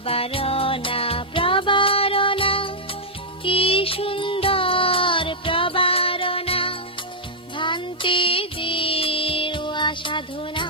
প্রবারণা প্রবারণা, কি সুন্দর প্রবারণা, ভ্রান্তি দৃঢ় সাধনা।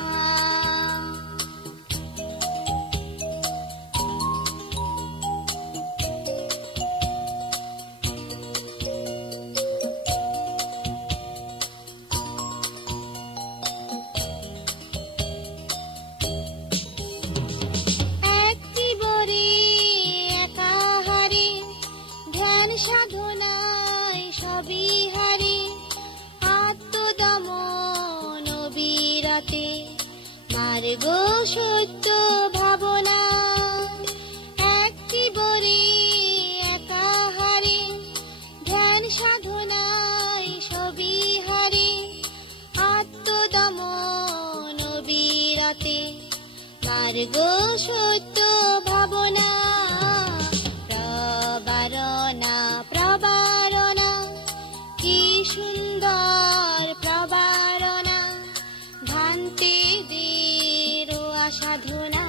সাধনায় সবই হারি, আত্মদমন বিরতে মার্গ সত্য ভাবনা। একটি বরে একা হারি, ধ্যান সাধনায় সবই হারি, আত্মদমন বিরতে মার্গ সত্য ভাবনা। প্রবারণা প্রবারণা, কি সুন্দর প্রবারণা, ভ্রান্তি দৃঢ় সাধনা।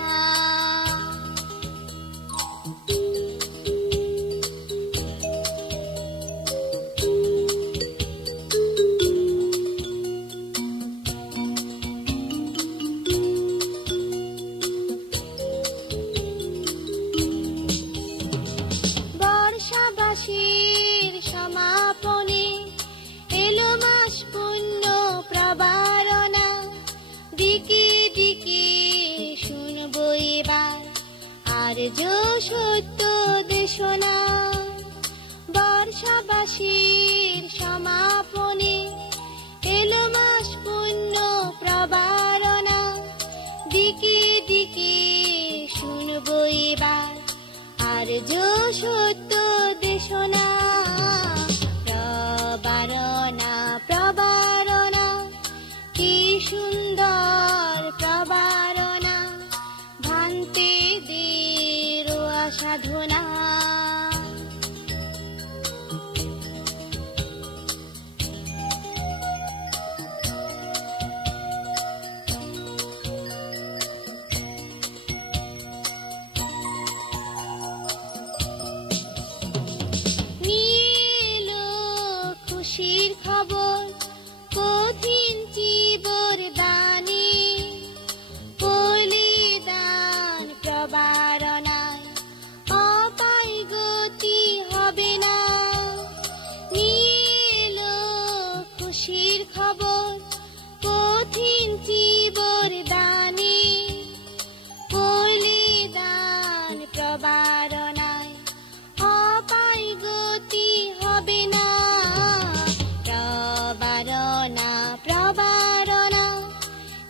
বর্ষাবাসীর সমাপনে এলো মাস পুণ্য প্রবারণা, দিকে দিকে শুনবো এবার আর্য সত্য দেশনা। বর্ষাবাসীর সমাপনে এলো মাস পুণ্য প্রবারণা, দিকে দিকে শুনবো এবার আর্য সত্য দেশনা। প্রবারণা প্রবারণা, কি সুন্দর প্রবারণা, ভ্রান্তি দৃঢ় সাধনা। খুশির খবর কঠিন জীবর দানি, বলিদান প্রবারণায় অপায় গতি হবে না। নীল খুশির খবর কঠিন জীবর দানি, বলিদান প্রবারণায় অপায় গতি হবে না। প্রবারণা প্রবারণা,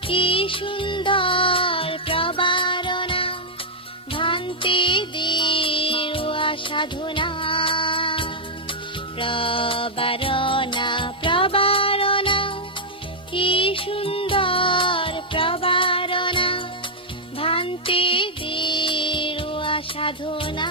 কি সুন্দর প্রবারণা, ভ্রান্তি দৃঢ় সাধনা। প্রবারণা প্রবারণা, কি সুন্দর প্রবারণা, ভ্রান্তি দৃঢ় সাধনা।